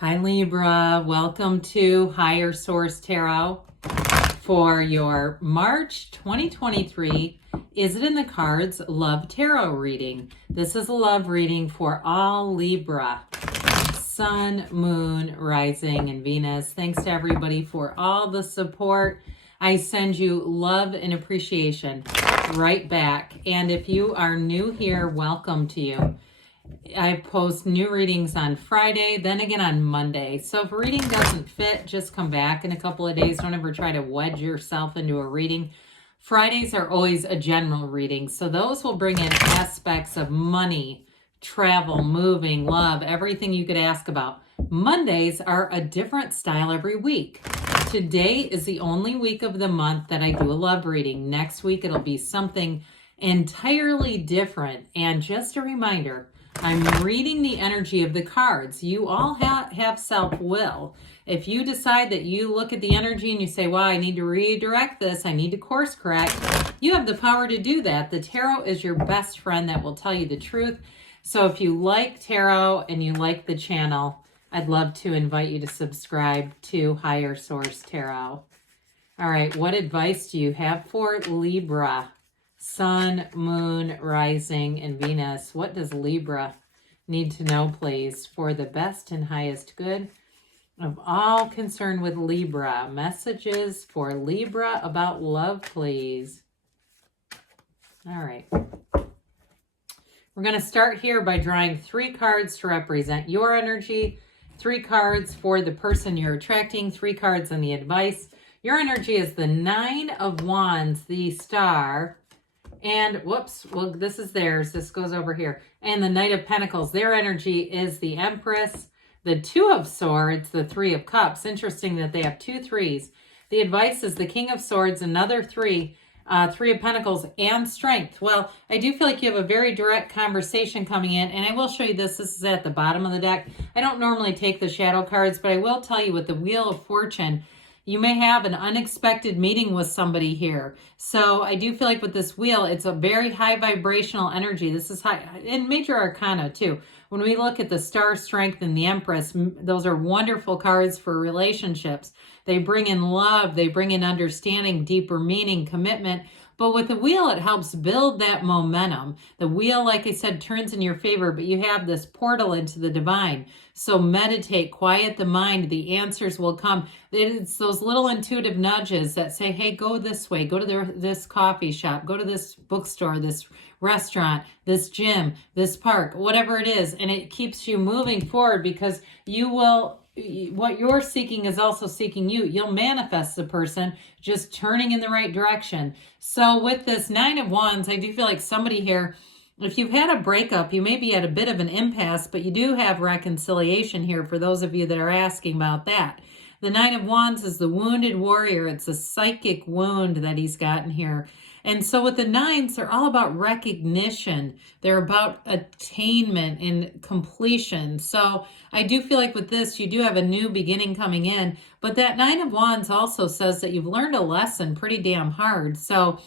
Hi Libra, welcome to Higher Source Tarot for your March 2023 Is It in the Cards Love Tarot reading. This is a love reading for all Libra, Sun, Moon, Rising, and Venus. Thanks to everybody for all the support. I send you love and appreciation right back. And if you are new here, welcome to you. I post new readings on Friday, then again on Monday. So if a reading doesn't fit, just come back in a couple of days. Don't ever try to wedge yourself into a reading. Fridays are always a general reading. So those will bring in aspects of money, travel, moving, love, everything you could ask about. Mondays are a different style every week. Today is the only week of the month that I do a love reading. Next week, it'll be something entirely different. And just a reminder, I'm reading the energy of the cards. You all have self-will. If you decide that you look at the energy and you say, well, I need to redirect this, I need to course correct, you have the power to do that. The tarot is your best friend that will tell you the truth. So if you like tarot and you like the channel, I'd love to invite you to subscribe to Higher Source Tarot. All right, what advice do you have for Libra? Sun, Moon, Rising, and Venus. What does Libra need to know, please, for the best and highest good of all concerned with Libra? Messages for Libra about love, please. All right. We're going to start here by drawing 3 cards to represent your energy, 3 cards for the person you're attracting, 3 cards on the advice. Your energy is the 9 of Wands, the Star, and whoops, well, this is theirs. This goes over here. And the Knight of Pentacles. Their energy is the Empress, the 2 of Swords, the 3 of Cups. Interesting that they have 2 threes. The advice is the King of Swords, another 3, 3 of Pentacles, and Strength. Well, I do feel like you have a very direct conversation coming in, and I will show you this. This is at the bottom of the deck. I don't normally take the shadow cards, but I will tell you with the Wheel of Fortune, you may have an unexpected meeting with somebody here. So I do feel like with this wheel, it's a very high vibrational energy. This is high in Major Arcana too. When we look at the Star, Strength, and the Empress, those are wonderful cards for relationships. They bring in love, they bring in understanding, deeper meaning, commitment. But with the wheel, it helps build that momentum. The wheel, like I said, turns in your favor, but you have this portal into the divine. So meditate, quiet the mind, the answers will come. It's those little intuitive nudges that say, hey, go this way, go to this coffee shop, go to this bookstore, this restaurant, this gym, this park, whatever it is. And it keeps you moving forward because you will... what you're seeking is also seeking you. You'll manifest the person just turning in the right direction. So with this 9 of Wands, I do feel like somebody here, if you've had a breakup, you may be at a bit of an impasse, but you do have reconciliation here for those of you that are asking about that. The 9 of Wands is the wounded warrior. It's a psychic wound that he's gotten here. And so with the 9s, they're all about recognition. They're about attainment and completion. So I do feel like with this, you do have a new beginning coming in. But that 9 of Wands also says that you've learned a lesson pretty damn hard. So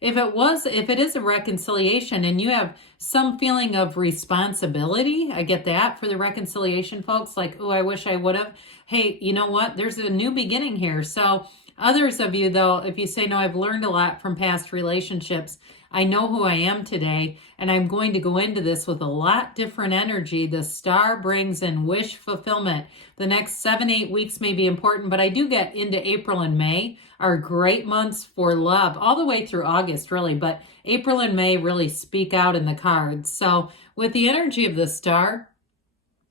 if it is a reconciliation and you have some feeling of responsibility, I get that for the reconciliation, folks. Like, oh, I wish I would have. Hey, you know what? There's a new beginning here. So others of you, though, if you say, no, I've learned a lot from past relationships, I know who I am today, and I'm going to go into this with a lot different energy. The Star brings in wish fulfillment. The next 7-8 weeks may be important, but I do get into April and May are great months for love, all the way through August, really, but April and May really speak out in the cards. So with the energy of the Star,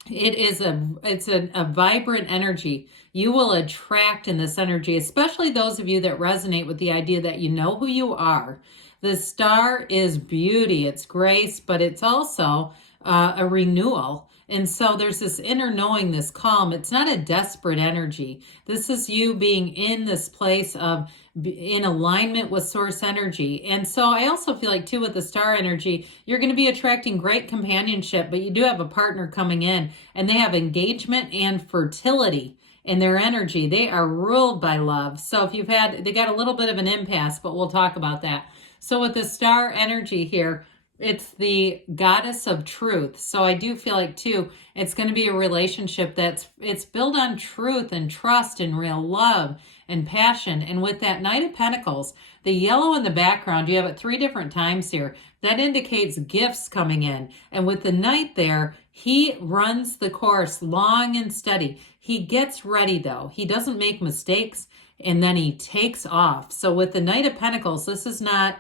it's a vibrant energy. You will attract in this energy, especially those of you that resonate with the idea that you know who you are. The Star is beauty, it's grace, but it's also a renewal. And so there's this inner knowing, this calm. It's not a desperate energy. This is you being in this place of in alignment with source energy. And so I also feel like too with the Star energy, you're going to be attracting great companionship, but you do have a partner coming in and they have engagement and fertility in their energy. They are ruled by love. So if they got a little bit of an impasse, but we'll talk about that. So with the Star energy here, It's the goddess of truth. So I do feel like too, it's going to be a relationship it's built on truth and trust and real love and passion. And with that Knight of Pentacles, the yellow in the background, you have it 3 different times here. That indicates gifts coming in. And with the Knight there, he runs the course long and steady. He gets ready though. He doesn't make mistakes and then he takes off. So with the Knight of Pentacles, this is not,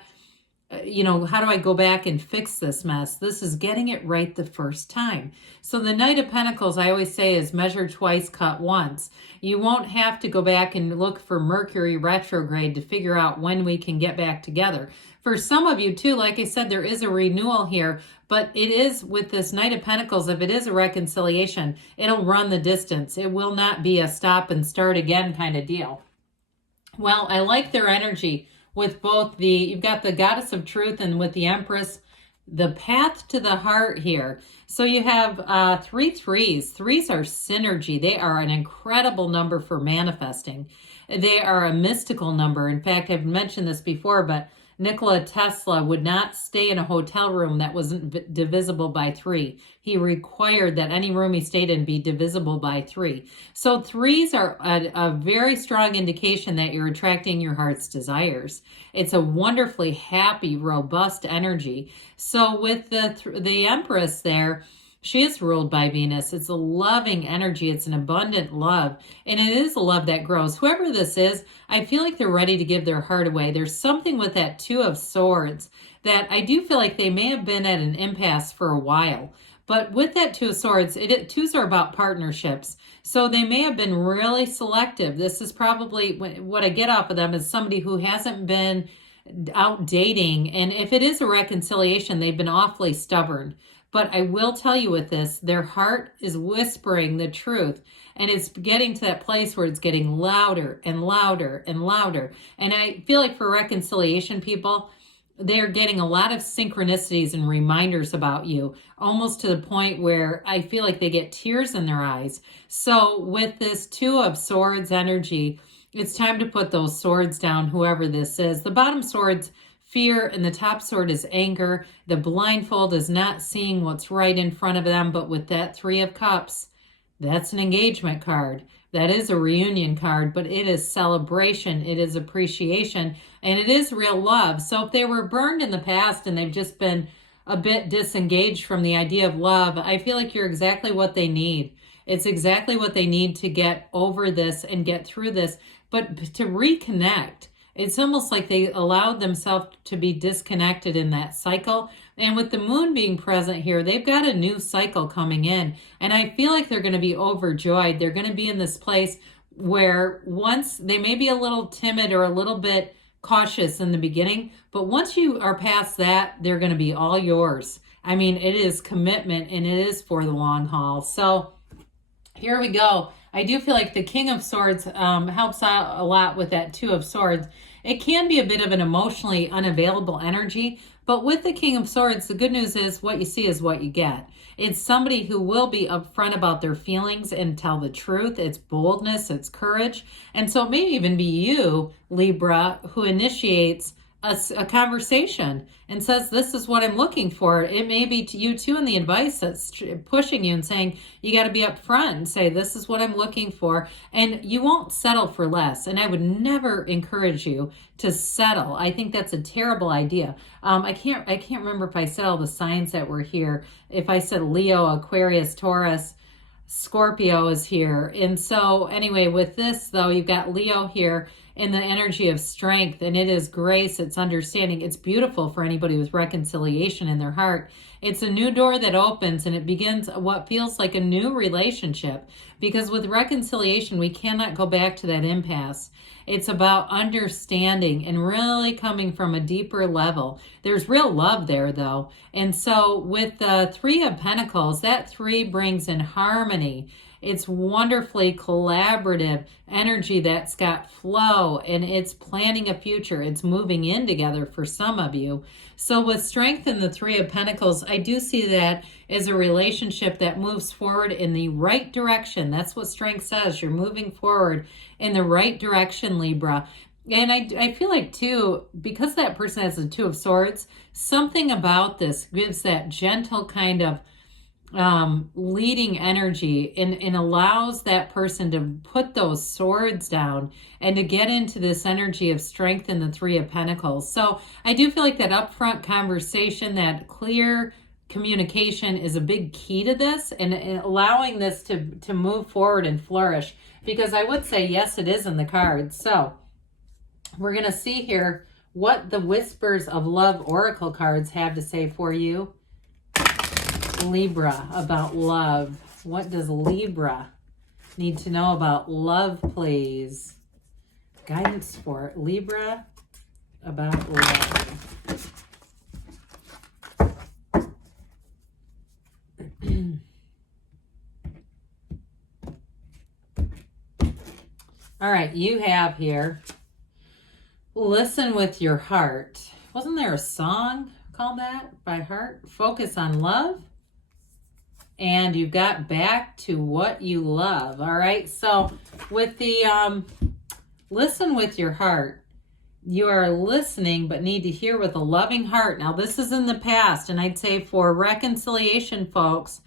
how do I go back and fix this mess? This is getting it right the first time. So the Knight of Pentacles, I always say, is measure twice, cut once. You won't have to go back and look for Mercury retrograde to figure out when we can get back together. For some of you too, like I said, there is a renewal here, but it is with this Knight of Pentacles, if it is a reconciliation, it'll run the distance. It will not be a stop and start again kind of deal. Well, I like their energy. With both you've got the Goddess of Truth and with the Empress, the path to the heart here. So you have 3 threes. Threes are synergy. They are an incredible number for manifesting. They are a mystical number. In fact, I've mentioned this before, but Nikola Tesla would not stay in a hotel room that wasn't divisible by 3. He required that any room he stayed in be divisible by 3. So 3s are a very strong indication that you're attracting your heart's desires. It's a wonderfully happy, robust energy. So with the Empress there, she is ruled by Venus. It's a loving energy. It's an abundant love. And it is a love that grows. Whoever this is, I feel like they're ready to give their heart away. There's something with that 2 of Swords that I do feel like they may have been at an impasse for a while. But with that 2 of Swords, 2s are about partnerships. So they may have been really selective. This is probably, what I get off of them is somebody who hasn't been out dating. And if it is a reconciliation, they've been awfully stubborn. But I will tell you with this, their heart is whispering the truth. And it's getting to that place where it's getting louder and louder and louder. And I feel like for reconciliation people, they're getting a lot of synchronicities and reminders about you, almost to the point where I feel like they get tears in their eyes. So with this 2 of Swords energy, it's time to put those swords down, whoever this is. The bottom sword's fear and the top sword is anger. The blindfold is not seeing what's right in front of them. But with that 3 of Cups, that's an engagement card. That is a reunion card, but it is celebration. It is appreciation, and it is real love. So if they were burned in the past and they've just been a bit disengaged from the idea of love, I feel like you're exactly what they need. It's exactly what they need to get over this and get through this, but to reconnect. It's almost like they allowed themselves to be disconnected in that cycle. And with the moon being present here, they've got a new cycle coming in. And I feel like they're going to be overjoyed. They're going to be in this place where once they may be a little timid or a little bit cautious in the beginning, but once you are past that, they're going to be all yours. I mean, it is commitment and it is for the long haul. So here we go. I do feel like the King of Swords helps out a lot with that 2 of Swords. It can be a bit of an emotionally unavailable energy, but with the King of Swords, the good news is what you see is what you get. It's somebody who will be upfront about their feelings and tell the truth. It's boldness, it's courage. And so it may even be you, Libra, who initiates a conversation and says, this is what I'm looking for. It may be to you too in the advice that's pushing you and saying, you got to be upfront and say, this is what I'm looking for. And you won't settle for less. And I would never encourage you to settle. I think that's a terrible idea. I can't remember if I said all the signs that were here. If I said Leo, Aquarius, Taurus, Scorpio is here. And so anyway, with this though, you've got Leo here in the energy of strength, and it is grace, it's understanding. It's beautiful for anybody with reconciliation in their heart. It's a new door that opens and it begins what feels like a new relationship, because with reconciliation, we cannot go back to that impasse. It's about understanding and really coming from a deeper level. There's real love there though. And so with the 3 of Pentacles, that 3 brings in harmony. It's wonderfully collaborative energy that's got flow, and it's planning a future. It's moving in together for some of you. So with strength in the 3 of Pentacles, I do see that as a relationship that moves forward in the right direction. That's what strength says. You're moving forward in the right direction, Libra. And I feel like, too, because that person has the Two of Swords, something about this gives that gentle kind of leading energy and allows that person to put those swords down and to get into this energy of strength in the Three of Pentacles. So I do feel like that upfront conversation, that clear communication is a big key to this and allowing this to move forward and flourish. Because I would say, yes, it is in the cards. So we're going to see here what the Whispers of Love Oracle cards have to say for you. Libra, about love. What does Libra need to know about love, please? Guidance for Libra about love. All right, you have here, listen with your heart. Wasn't there a song called that by Heart? Focus on love. And you've got back to what you love. All right, so with the listen with your heart, you are listening but need to hear with a loving heart. Now, this is in the past, and I'd say for reconciliation, folks,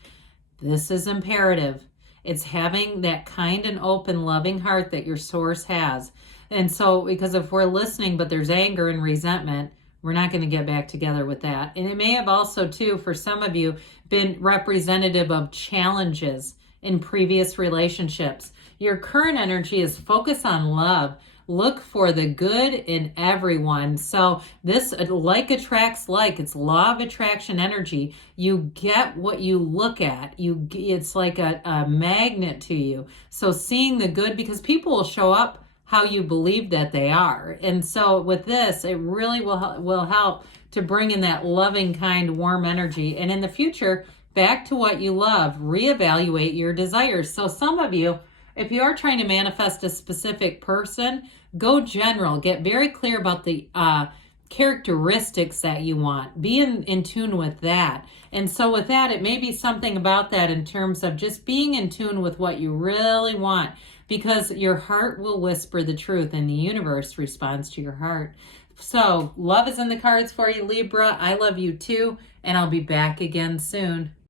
this is imperative. It's having that kind and open, loving heart that your source has. And so, because if we're listening, but there's anger and resentment, we're not going to get back together with that. And it may have also, too, for some of you, been representative of challenges in previous relationships. Your current energy is focus on love. Look for the good in everyone. So this, like attracts like, it's law of attraction energy. You get what you look at. It's like a magnet to you. So seeing the good, because people will show up how you believe that they are. And so with this, it really will help to bring in that loving, kind, warm energy. And in the future, back to what you love, reevaluate your desires. So some of you, if you are trying to manifest a specific person, go general. Get very clear about the characteristics that you want. Be in tune with that. And so with that, it may be something about that in terms of just being in tune with what you really want, because your heart will whisper the truth and the universe responds to your heart. So love is in the cards for you, Libra. I love you too, and I'll be back again soon.